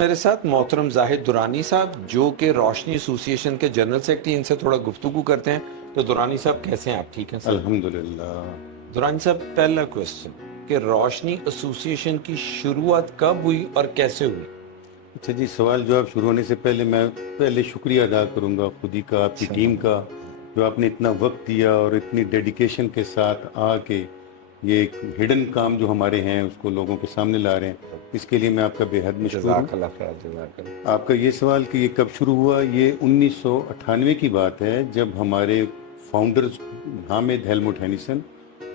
میرے ساتھ محترم زاہد درانی صاحب جو کہ روشنی ایسوسی ایشن کے جنرل سیکرٹری، ان سے تھوڑا گفتگو کرتے ہیں. تو درانی صاحب کیسے ہیں آپ؟ ٹھیک ہیں سر؟ الحمدللہ. درانی صاحب پہلا کوسچن کہ روشنی ایسوسی ایشن کی شروعات کب ہوئی اور کیسے ہوئی؟ اچھا جی، سوال جواب شروع ہونے سے پہلے میں شکریہ ادا کروں گا خودی کا، آپ کی ٹیم کا، جو آپ نے اتنا وقت دیا اور اتنی ڈیڈیکیشن کے ساتھ آ کے یہ ایک ہڈن کام جو ہمارے ہیں اس کو لوگوں کے سامنے لا رہے ہیں. اس کے لیے میں آپ کا بے حد مشکور ہوں. جزاک اللہ خیر. جزاک اللہ. آپ کا یہ سوال کہ یہ کب شروع ہوا، یہ 1998 کی بات ہے، جب ہمارے فاؤنڈرز حامد ہیلمٹ ہینیسن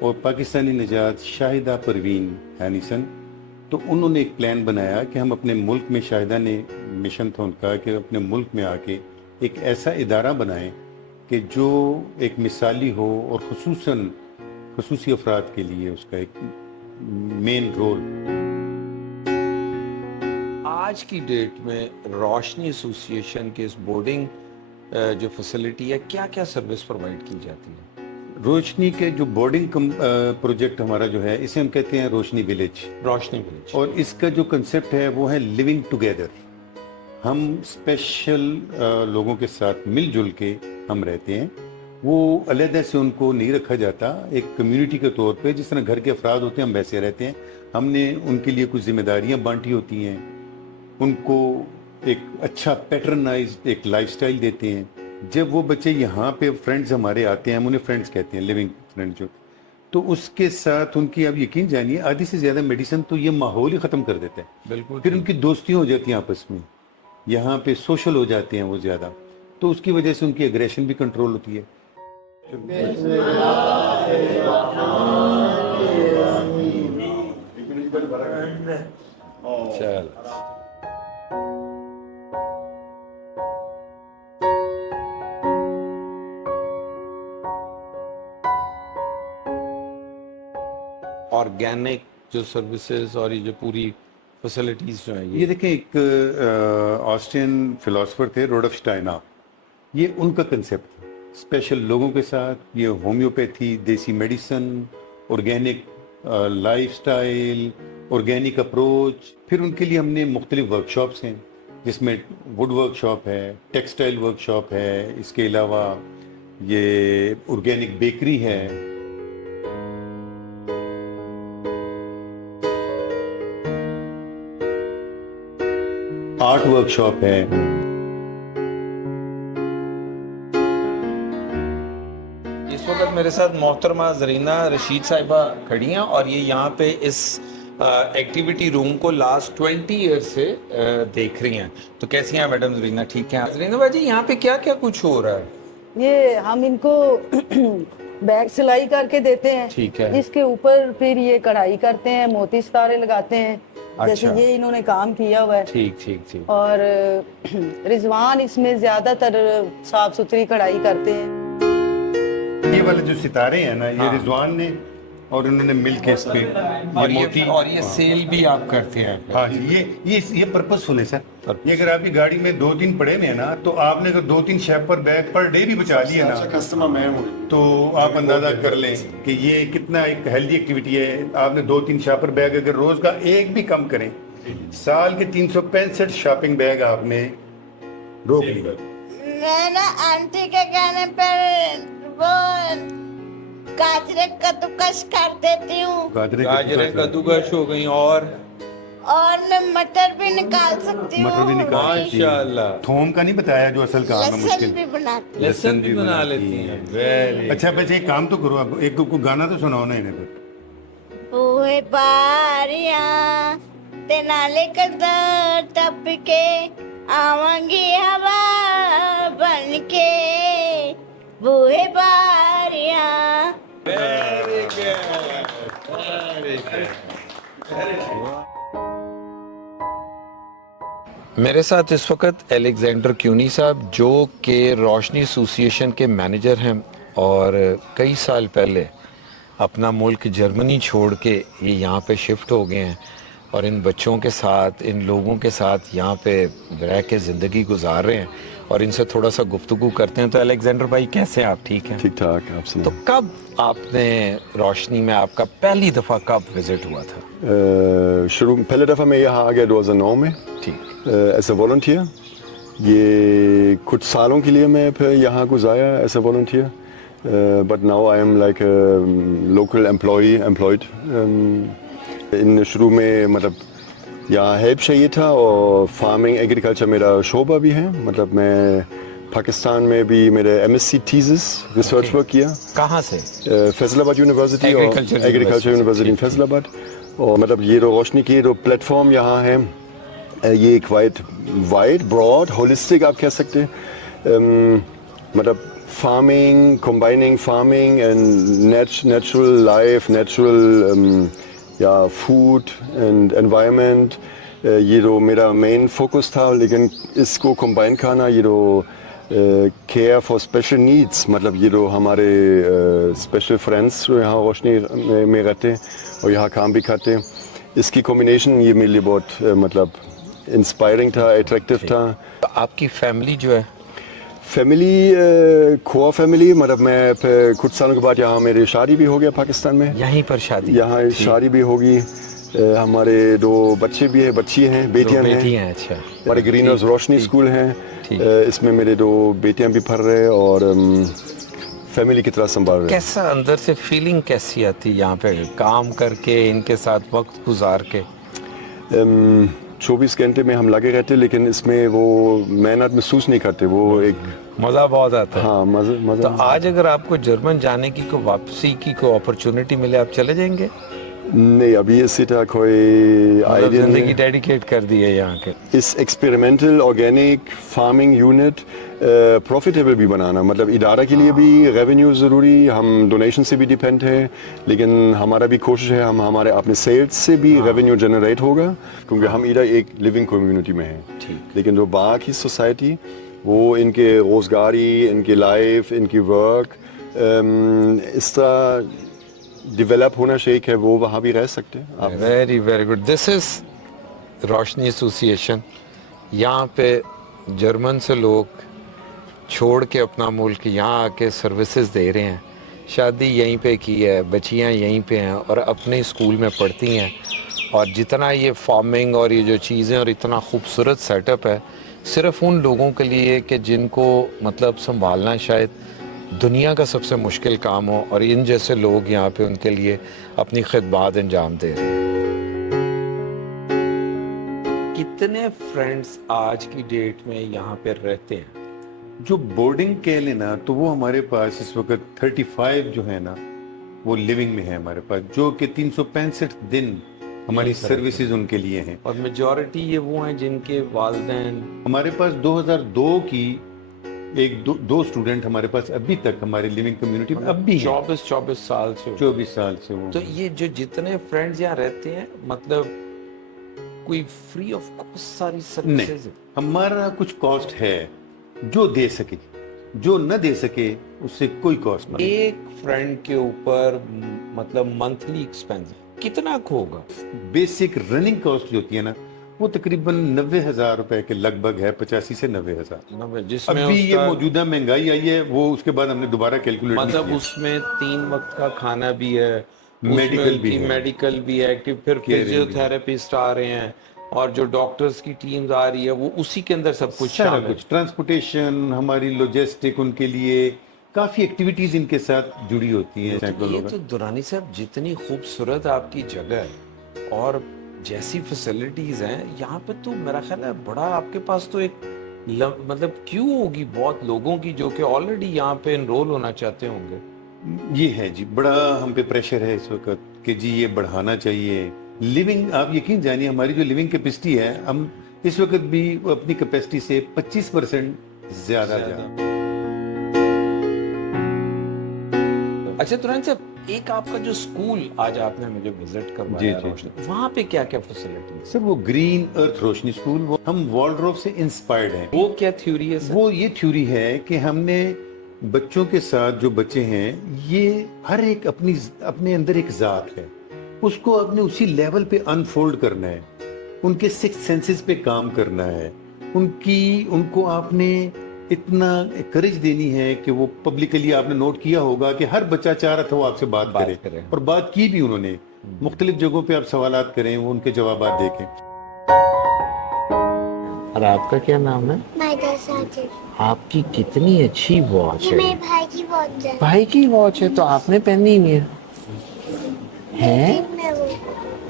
اور پاکستانی نژاد شاہدہ پروین ہینیسن، تو انہوں نے ایک پلان بنایا کہ ہم اپنے ملک میں، شاہدہ نے مشن تھا ان کا کہ اپنے ملک میں آ کے ایک ایسا ادارہ بنائیں کہ جو ایک مثالی ہو اور خصوصاً خصوصی افراد کے لیے اس کا ایک مین رول. آج کی ڈیٹ میں روشنی ایسوسی ایشن کے اس بورڈنگ جو فیسلٹی ہے، کیا کیا سروس پرووائڈ کی جاتی ہے؟ روشنی کے جو بورڈنگ پروجیکٹ ہمارا جو ہے، اسے ہم کہتے ہیں روشنی ولیج. روشنی ولیج. اور اس کا جو کنسپٹ ہے وہ ہے لیونگ ٹوگیدر. ہم اسپیشل لوگوں کے ساتھ مل جل کے ہم رہتے ہیں. وہ علیحدہ سے ان کو نہیں رکھا جاتا، ایک کمیونٹی کے طور پہ جس طرح گھر کے افراد ہوتے ہیں ہم ویسے رہتے ہیں. ہم نے ان کے لیے کچھ ذمہ داریاں بانٹی ہوتی ہیں، ان کو ایک اچھا پیٹرنائزڈ ایک لائف سٹائل دیتے ہیں. جب وہ بچے یہاں پہ فرینڈز ہمارے آتے ہیں، ہم انہیں فرینڈز کہتے ہیں، لیونگ فرینڈ جو، تو اس کے ساتھ ان کی، آپ یقین جانیے، آدھی سے زیادہ میڈیسن تو یہ ماحول ہی ختم کر دیتا ہے. بالکل. پھر ان کی دوستیاں ہو جاتی ہیں آپس میں، یہاں پہ سوشل ہو جاتے ہیں وہ زیادہ، تو اس کی وجہ سے ان کی اگریشن بھی کنٹرول ہوتی ہے. چل. آرگینک جو سروسز اور یہ جو پوری فیسلٹیز جو ہیں، یہ دیکھیں، ایک آسٹرین فلاسفر تھے روڈولف اسٹائنر، یہ ان کا کنسپٹ تھا. اسپیشل لوگوں کے ساتھ یہ ہومیوپیتھی، دیسی medicine, organic life style, organic approach. پھر ان کے لیے ہم نے مختلف ورک شاپس ہیں، جس میں ووڈ ورک شاپ ہے، ٹیکسٹائل ورک شاپ ہے، اس کے علاوہ یہ آرگینک بیکری ہے. آرٹ ورک شاپ ہے. اس وقت میرے ساتھ محترمہ زرینہ رشید صاحبہ کھڑی ہیں، اور یہ یہاں پہ اس ایکٹیویٹی روم کو لاسٹ 20 ایئر سے دیکھ رہی ہیں. تو کیسی ہیں میڈم زرینہ؟ ٹھیک ہیں زرینہ باجی؟ یہاں پہ کیا کیا کچھ ہو رہا ہے؟ یہ ہم ان کو بیگ سلائی کر کے دیتے ہیں. ٹھیک ہے. اس کے اوپر پھر یہ کڑھائی کرتے ہیں، موتی ستارے لگاتے ہیں، جیسے یہ انہوں نے کام کیا ہوا ہے. ٹھیک ٹھیک ٹھیک. اور رضوان اس میں زیادہ تر صاف ستھری کڑھائی کرتے ہیں. یہ والے جو ستارے ہیں نا، یہ رضوان نے اور انہوں نے مل کے اس پہ اور یہ سیل بھی آپ کرتے ہیں؟ ہاں جی، یہ پرپس فل ہے سر. یہ اگر آپ کی گاڑی میں 2-3 پڑے ہیں نا، تو آپ نے اگر 2-3 شیپر بیگ پر ڈے بھی بچا لیے نا، تو آپ اندازہ کر لیں کہ یہ کتنا ایک ہیلدی ایکٹیویٹی ہے. آپ نے 2-3 شاپر بیگ اگر روز کا ایک بھی کم کریں، سال کے 365 شاپنگ بیگ آپ نے روک لیا. میں نا آنٹی کے کہنے پر وہ گاجریں کدوکش کر دیتی ہوں. گاجریں کدوکش ہو گئی، اور میں مٹر بھی نکال سکتی ہوں. مٹر بھی نکال سکتی ہیں. ماشاءاللہ. تھوم کا نہیں بتایا جو اصل کام ہے لہسن مشکل. بھی بناتی ہوں. لہسن بھی بنا لیتی ہیں. ویری اچھا بچے ایک کام تو کرو، اب ایک کو گانا تو سناؤ نا انہیں. بوئے باریاں تے نالے قدر ٹپ کے آواں گی ہوا بن کے. بوئے باریاں. Very good. Very good. میرے ساتھ اس وقت الیگزینڈر کیونی صاحب، جو کہ روشنی ایسوسی ایشن کے مینیجر ہیں، اور کئی سال پہلے اپنا ملک جرمنی چھوڑ کے یہ یہاں پہ شفٹ ہو گئے ہیں، اور ان بچوں کے ساتھ، ان لوگوں کے ساتھ یہاں پہ رہ کے زندگی گزار رہے ہیں، اور ان سے تھوڑا سا گفتگو کرتے ہیں. تو الیگزینڈر بھائی کیسے ہیں آپ؟ ٹھیک ہیں؟ ٹھیک ٹھاک. آپ تو کب آپ نے روشنی میں، آپ کا پہلی دفعہ کب وزٹ ہوا تھا؟ پہلے دفعہ میں یہاں آ گیا 2009 میں. ٹھیک. As a volunteer. یہ کچھ سالوں کے لیے میں پھر یہاں گزارا as a volunteer, but now I am like local employed. ان شروع میں مطلب یہاں ہیلپ چاہیے تھا, اور فارمنگ ایگریکلچر میرا شعبہ بھی ہے. مطلب میں پاکستان میں بھی میرے M S C thesis research work کیا. کہاں سے؟ فیصل آباد یونیورسٹی, اور ایگریکلچر یونیورسٹی ان فیصل آباد. اور مطلب یہ جو روشنی کی جو پلیٹ فارم یہاں ہے, یہ ایک وائڈ براڈ ہولسٹک آپ کہہ سکتے ہیں. مطلب farming, combining farming and natural life, natural یا فوڈ اینڈ انوائرمنٹ, یہ جو میرا مین فوکس تھا. لیکن اس کو کمبائن کرنا, یہ جو کیئر فار اسپیشل نیڈس, مطلب یہ جو ہمارے اسپیشل فرینڈس جو یہاں روشنی میں رہتے ہیں اور یہاں کام بھی کرتے ہیں, اس کی کمبینیشن یہ میرے لیے بہت مطلب انسپائرنگ تھا, اٹریکٹیو تھا. آپ کی فیملی جو ہے, فیملی کھوا فیملی, مطلب میں پھر کچھ سالوں کے بعد یہاں میری شادی بھی ہو گیا پاکستان میں. یہیں پر شادی؟ یہاں شادی بھی ہوگی. ہمارے 2 بچے بھی ہیں, بچی ہیں, بیٹیاں ہیں. اچھا. ہمارے گرینرز روشنی اسکول ہیں, اس میں میرے 2 بیٹیاں بھی پڑھ رہے, اور فیملی کی طرح سنبھال رہے. کیسا اندر سے فیلنگ کیسی آتی یہاں پہ کام کر کے, ان کے ساتھ وقت گزار کے؟ 24 گھنٹے میں ہم لگے رہتے, لیکن اس میں وہ محنت محسوس نہیں کرتے. وہ ایک مزہ بہت آتا ہے. ہاں مزہ. تو آج اگر آپ کو جرمن جانے کی کوئی واپسی کی کوئی اپرچونٹی ملے, آپ چلے جائیں گے؟ نہیں, ابھی اسی طرح کوئی آئیڈیا زندگی نہیں. ڈیڈیکیٹ کر دی ہے یہاں کے. اس experimental organic farming unit profitable بھی بنانا, مطلب ادارہ کے لیے بھی ریونیو ضروری. ہم ڈونیشن سے بھی ڈیپینڈ ہیں, لیکن ہمارا بھی کوشش ہے ہم ہمارے اپنے سیلز سے بھی ریونیو جنریٹ ہوگا, کیونکہ ہم ادھر ایک لیونگ کمیونٹی میں ہیں. لیکن جو باقی سوسائٹی, وہ ان کے روزگاری, ان کی لائف, ان کی ورک اس طرح ڈیولپ ہونا چاہیے کہ وہ وہاں بھی رہ سکتے ہیں. Very very good. This is Roshni association. یہاں پہ جرمن سے لوگ چھوڑ کے اپنا ملک یہاں آ کے سروسز دے رہے ہیں. شادی یہیں پہ کی ہے, بچیاں یہیں پہ ہیں اور اپنے اسکول میں پڑھتی ہیں. اور جتنا یہ فارمنگ اور یہ جو چیزیں اور اتنا خوبصورت سیٹ اپ ہے, صرف ان لوگوں کے لیے کہ جن کو مطلب سنبھالنا شاید دنیا کا سب سے مشکل کام ہو, اور ان جیسے لوگ یہاں پہ ان کے لیے اپنی خدمات انجام دے رہے ہیں. کتنے فرینڈز آج کی ڈیٹ میں یہاں پہ رہتے ہیں؟ جو بورڈنگ کہہ لینا تو وہ ہمارے پاس اس وقت 35 جو ہے نا وہ لیونگ میں ہے ہمارے پاس, جو کہ 365 دن ہماری سروسز ان کے لیے ہیں. اور میجورٹی یہ وہ ہیں جن کے والدین, ہمارے پاس 2002 کی دو اسٹوڈنٹ ہمارے پاس ابھی تک ہمارے لیونگ کمیونٹی میں اب بھی 24 سال سے. 24 سال سے وہ. تو یہ جو جتنے فرینڈز یہاں رہتے ہیں, مطلب کوئی فری آف کاسٹ ساری سروسز؟ ہمارا کچھ کاسٹ ہے, جو دے سکے, جو نہ دے سکے اس سے کوئی کاسٹ نہیں. ایک فرینڈ کے اوپر مطلب منتھلی ایکسپینس کتنا ہوگا؟ بیسک رننگ کاسٹ جو ہوتی ہے نا وہ تقریباً 90,000 روپے کے لگ بھگ ہے, 85 سے 90,000. جس میں ابھی یہ موجودہ مہنگائی آئی ہے, وہ اس کے بعد ہم نے دوبارہ کیلکولیٹ کیا. مطلب اس میں 3 وقت کا کھانا بھی ہے, میڈیکل بھی ہے, پھر فزیو تھراپسٹ آ رہے ہیں, اور جو ڈاکٹرز کی ٹیمز آ رہی ہے وہ اسی کے اندر سب کچھ شامل ہے. ٹرانسپورٹیشن, ہماری لاجسٹک, ان کے لیے کافی ایکٹیویٹیز ان کے ساتھ جڑی ہوتی ہیں. یہ تو درانی صاحب جتنی خوبصورت آپ کی جگہ ہے اور جیسی فیسلٹیز ہیں یہاں پہ, تو میرا خیال ہے بڑا آپ کے پاس تو ایک مطلب کیوں ہوگی بہت لوگوں کی جو کہ آلریڈی یہاں پہ انرول ہونا چاہتے ہوں گے. یہ ہے جی, بڑا ہم پہ پریشر ہے اس وقت کہ جی یہ بڑھانا چاہیے. لیونگ, آپ یقین جانیے ہماری جو لیونگ کیپیسٹی ہے, ہم اس وقت بھی اپنی کیپیسٹی سے 25% زیادہ. اچھا درانی صاحب, ایک آپ کا جو سکول آج آپ نے مجھے وزٹ کروایا روشنی, وہاں پہ کیا کیا فیسلٹی؟ سر وہ گرین ارتھ روشنی سکول, وہ ہم والڈروف سے انسپائرڈ ہیں. وہ کیا تھیوری ہے؟ وہ یہ تھیوری ہے کہ ہم نے بچوں کے ساتھ, جو بچے ہیں یہ ہر ایک اپنے اندر ایک ذات ہے, اس کو اپنے اسی لیول پہ انفولڈ کرنا ہے, ان کے 6 سینسز پہ کام کرنا ہے, ان کو آپ نے اتنا کریج دینی ہے کہ وہ پبلکلی, آپ نے نوٹ کیا ہوگا کہ ہر بچہ چاہ رہا تھا وہ آپ سے بات کرے, اور بات کی بھی انہوں نے. مختلف جگہوں پہ آپ سوالات کریں, وہ ان کے جوابات دیکھیں. اور آپ کا کیا نام ہے؟ مائیکل ساجد. آپ کی کتنی اچھی واچ یہ ہے. میرے بھائی کی واچ ہے. بھائی کی واچ ہے تو آپ نے پہنی نہیں ہے لیکن میں وہ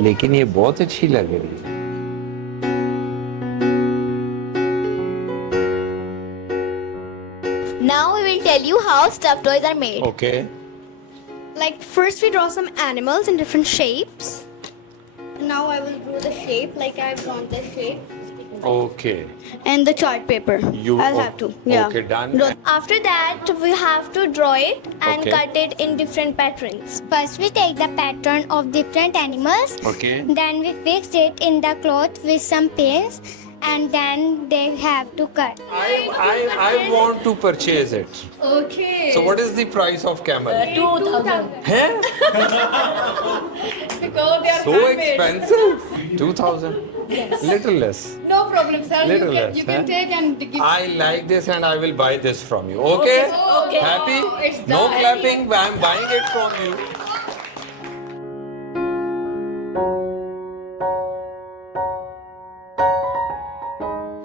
لیکن یہ بہت اچھی لگ رہی ہے. Now we will tell you how stuffed toys are made. Okay. Like first we draw some animals in different shapes. Now I will draw the shape like I've drawn the shape. Okay. And the chart paper. I'll have to. Yeah. Okay, done. After that we have to draw it and Okay. cut it in different patterns. first we take the pattern of different animals. Okay. Then we fix it in the cloth with some pins, and then they have to cut. I want to purchase it. Okay. So what is the price of camel? 2,000. Huh? Because they are So expensive? 2,000? Yes. Little less. No problem, sir. Little you less, can huh? take and give. I like this and I will buy this from you. Okay? Okay. Happy? It's No done. clapping. I'm buying it from you.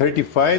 35.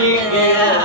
Yeah.